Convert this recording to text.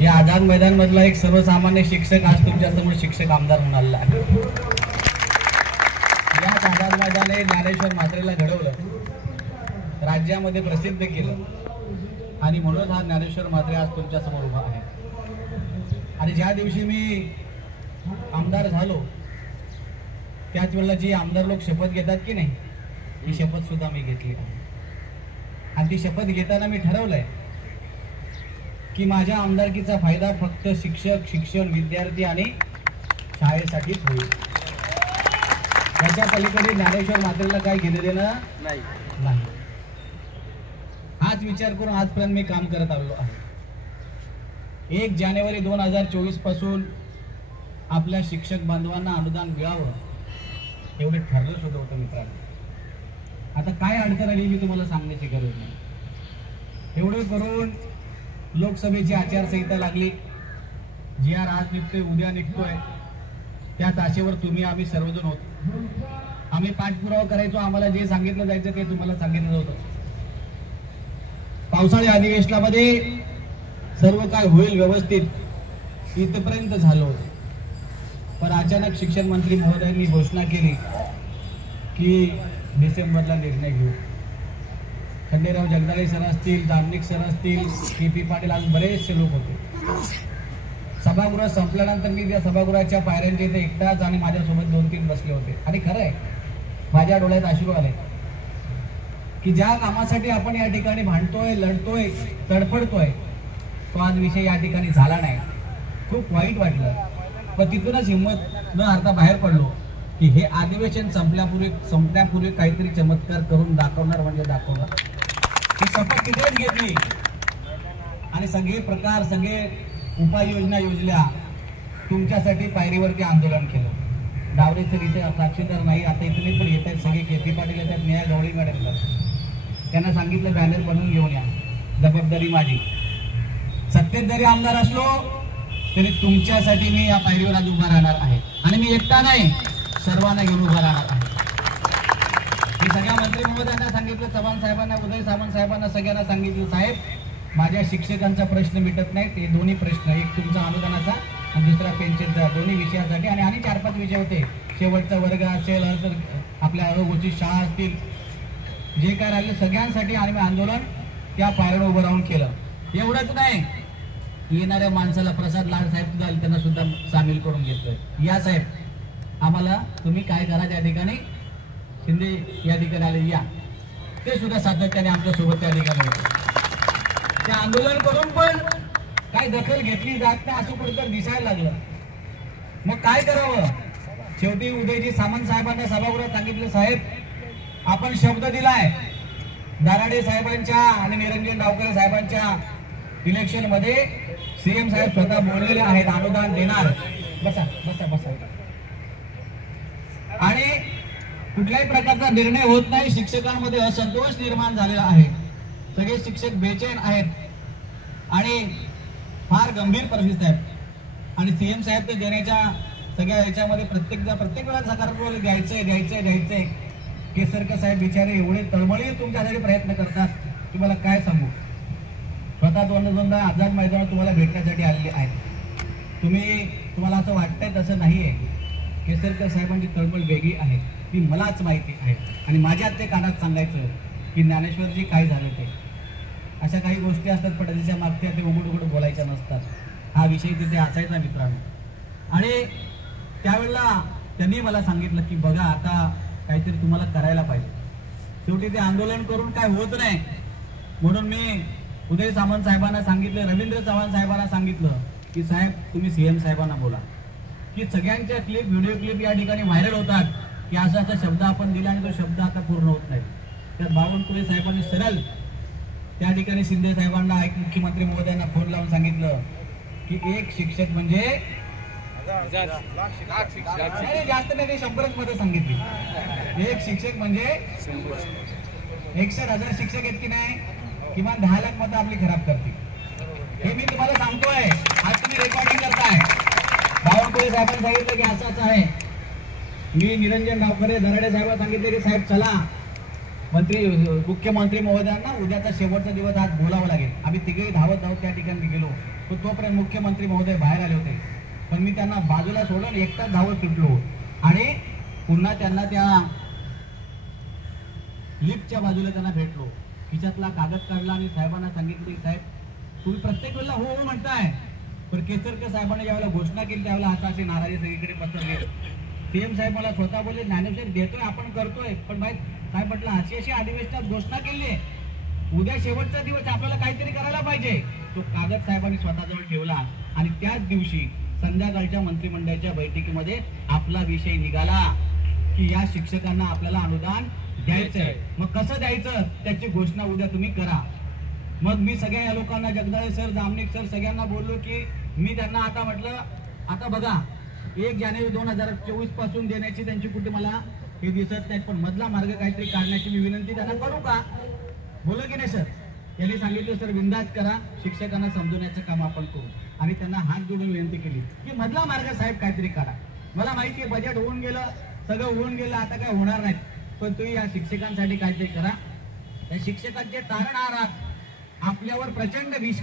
या आझाद मैदान मधला एक सर्वसामान्य शिक्षक आज तुमच्या समोर शिक्षक आमदार म्हणून आलेला आहे। या आझाद मैदानाने ज्ञानेश्वर म्हात्रेला घडवलं, राज्यामध्ये प्रसिद्ध केलं आणि म्हणून हा ज्ञानेश्वर म्हात्रे आज तुमच्या समोर उभा आहे। आणि ज्या दिवशी मी आमदार झालो त्याच वेळेला जी आमदार लोक शपथ घेतात की नाही, ही शपथ सुद्धा मी घेतली आणि ती शपथ घेताना मी ठरवलंय की माझ्या आमदारकीचा फायदा फक्त शिक्षक, शिक्षण, विद्यार्थी आणि शाळेसाठीच होईल। त्याच्या पलीकडे ज्ञानेश्वर म्हात्रेला काय घेणं देणं नाही। हाच विचार करून आजपर्यंत मी काम करत आलो आहे। 1 जानेवारी 2024 पासून आपल्या शिक्षक बांधवांना अनुदान मिळावं एवढे ठरलं सुद्धा होतं मित्रांनो। आता काय अडचण आली मी तुम्हाला सांगण्याची गरज नाही। एवढं करून लोकसभेची आचारसंहिता लागली, जी आर आज निघतोय, उद्या निघतोय, त्या ताशेवर तुम्ही आम्ही सर्वजण होतो। आम्ही पाठपुरावा करायचो, आम्हाला जे सांगितलं जायचं ते तुम्हाला सांगितलं होतं। पावसाळी अधिवेशनामध्ये सर्व काय होईल व्यवस्थित इथपर्यंत झालं होतं, पण अचानक शिक्षण मंत्री महोदयांनी घोषणा केली की डिसेंबरला निर्णय घेऊ। खंडेराव जगदाळे सर असतील, दामनिक सर असतील, के.पी. पाटील, आज बरेचसे लोक होते। सभागृह संपल्यानंतर मी त्या सभागृहाच्या पायऱ्यांच्या इथे एकटाच आणि माझ्यासोबत 2-3 बसले होते आणि खरं आहे माझ्या डोळ्यात अश्रू आले की ज्या कामासाठी आपण या ठिकाणी भांडतोय, लढतोय, तडफडतोय, तो आज विषय या ठिकाणी झाला नाही। खूप वाईट वाटलं, पण तिथूनच हिंमत न हारता बाहेर पडलो की हे अधिवेशन संपण्यापूर्वी काहीतरी चमत्कार करून दाखवणार म्हणजे दाखवणार। ही शपथ तिथेच घेतली आणि सगळे प्रकार, सगळे उपाययोजना योजल्या, तुमच्यासाठी पायरीवरती आंदोलन केलं। डावरे सर इथे साक्षीदार नाही, आता इथे पण येत आहेत सगळे, के.पी. पाटील येतात, नेहा गवळी मॅडम येतात। त्यांना सांगितलं बॅनर बनवून घेऊन या, जबाबदारी माझी। सत्तेत जरी आमदार असलो तरी तुमच्यासाठी मी या पायरीवर आज उभा राहणार आहे आणि मी एकटा नाही, सर्वांना घेऊन उभा राहणार आहे। मी सगळ्या मंत्री महोदयांना सांगितलं, चव्हाण साहेबांना, उदय सामंत साहेबांना, सगळ्यांना सांगितलं, साहेब माझ्या शिक्षकांचा प्रश्न मिटत नाही, ते दोन्ही प्रश्न, एक तुमचा अनुदानाचा आणि दुसरा पेन्शनचा, दोन्ही विषयासाठी आणि 4-5 विषय होते, शेवटचा वर्ग असेल, आपल्या आरोग्याची शाळा असतील, जे काय राहिले सगळ्यांसाठी आणि मी आंदोलन त्या पायऱ्यावर उभं राहून केलं। एवढंच नाही, येणाऱ्या माणसाला प्रसाद लाड साहेब सुद्धा त्यांना सुद्धा सामील करून घेतोय। या साहेब, आम्हाला तुम्ही काय करा, त्या ठिकाणी शिंदे या ठिकाणी आले, या, ते सुद्धा सातत्याने आमच्या सोबत त्या ठिकाणी होते। ते आंदोलन करून पण काय दखल घेतली जात नाही असं कुठेतरी दिसायला लागलं। मग काय करावं, शेवटी उदयजी सामंत साहेबांना सभागृहात सांगितलं, साहेब आपण शब्द दिलाय, दराडे साहेबांच्या आणि निरंजन डावकर साहेबांच्या इलेक्शन मध्ये सीएम साहेब स्वतः बोललेले आहेत अनुदान देणार। बसा बसा बसा। आणि कुठल्याही प्रकारचा निर्णय होत नाही, शिक्षकांमध्ये असंतोष निर्माण झालेला आहे, सगळे शिक्षक बेचैन आहेत आणि फार गंभीर परिस्थिती आहे। आणि सीएम साहेब ते देण्याच्या सगळ्या याच्यामध्ये प्रत्येक वेळा सकारात्मक द्यायचंय। केसरकर साहेब बिचारे एवढे तळमळीने तुमच्यासाठी प्रयत्न करतात की मला काय सांगू। स्वतः 2-2दा आझाद मैदानात तुम्हाला भेटण्यासाठी आलेले आहेत। तुम्हाला असं वाटतंय तसं नाहीये, केसरकर साहेबांची तळमळ वेगळी आहे, ती मलाच माहिती आहे आणि माझ्यात ते कानात सांगायचं की ज्ञानेश्वरजी काय झालं ते। अशा काही गोष्टी असतात पडद्याच्या मागच्या, ते उघड बोलायच्या नसतात। हा विषय तिथे असायचा मित्रांनो। आणि त्यावेळेला त्यांनी मला सांगितलं की बघा आता काहीतरी तुम्हाला करायला पाहिजे। शेवटी ते आंदोलन करून काय होत नाही, म्हणून मी उदय सामंत साहेबांना सांगितलं, रवींद्र चव्हाण साहेबांना सांगितलं की साहेब तुम्ही सीएम साहेबांना बोला की सगळ्यांच्या व्हिडिओ क्लिप या ठिकाणी व्हायरल होतात की असा शब्द आपण दिला आणि तो शब्द आता पूर्ण होत नाही। तर बावनकुळे साहेबांनी सरळ त्या ठिकाणी शिंदे साहेबांना, एक मुख्यमंत्री महोदयांना फोन लावून सांगितलं की एक शिक्षक म्हणजे जास्त नाही, 100च मध्ये सांगितली, एक शिक्षक म्हणजे 61,000 शिक्षक आहेत की नाही, किमान 10 लाख मतं आपली खराब करतील। हे मी तुम्हाला सांगतोय, आज तुम्ही रेकॉर्डिंग करताय। बावनकुळे साहेबांनी सांगितलं की असं आहे, मी निरंजन डावखरे, दराडे साहेबांना सांगितले की साहेब चला मुख्यमंत्री महोदयांना उद्याचा शेवटचा दिवस आज बोलावं लागेल. आम्ही तिघेही धावत त्या ठिकाणी गेलो. पण तोपर्यंत मुख्यमंत्री महोदय बाहेर आले होते. पण मी त्यांना बाजूला सोडून एकटाच धावत सुटलो आणि पुन्हा त्यांना त्या लिफ्टच्या बाजूला त्यांना भेटलो. खिशातला कागद काढला आणि साहेबांना सांगितले, साहेब तुम्ही प्रत्येक वेळेला हो हो म्हणताय, पण केसरकर साहेबांनी ज्यावेळेला घोषणा केली त्यावेळेला आता अशी नाराजी सगळीकडे पसरली. सीएम साहेब मला स्वतः बोलले, ज्ञानेश्वर देतोय आपण करतोय, पण भाई साहेब म्हटलं अशी अधिवेशनात घोषणा केली आहे, उद्या शेवटचा दिवस आपल्याला काहीतरी करायला पाहिजे. तो कागद साहेबांनी स्वतःजवळ ठेवला आणि त्याच दिवशी संध्याकाळच्या मंत्रिमंडळाच्या बैठकीमध्ये आपला विषय निघाला की या शिक्षकांना आपल्याला अनुदान द्यायचंय. मग कसं द्यायचं त्याची घोषणा उद्या तुम्ही करा. मग मी सगळ्या या लोकांना, जगदाळे सर, जामनिक सर, सगळ्यांना बोललो की मी त्यांना आता म्हटलं, आता बघा 1 जानेवारी 2024 पासून देण्याची त्यांची कुठे मला हे दिसत नाही, पण मधला मार्ग काहीतरी काढण्याची मी विनंती त्यांना करू का? बोललो की नाही सर? त्यांनी सांगितलं सर बिंदास करा, शिक्षकांना समजवण्याचं काम आपण करू. आणि त्यांना हात जोडून विनंती केली की मधला मार्ग साहेब काहीतरी काढा. मला माहिती आहे बजेट होऊन गेलं, सगळं होऊन गेलं, आता काय होणार नाही, पण तुम्ही या शिक्षकांसाठी काहीतरी करा. त्या शिक्षकांचे तारणहार आपल्यावर प्रचंड विष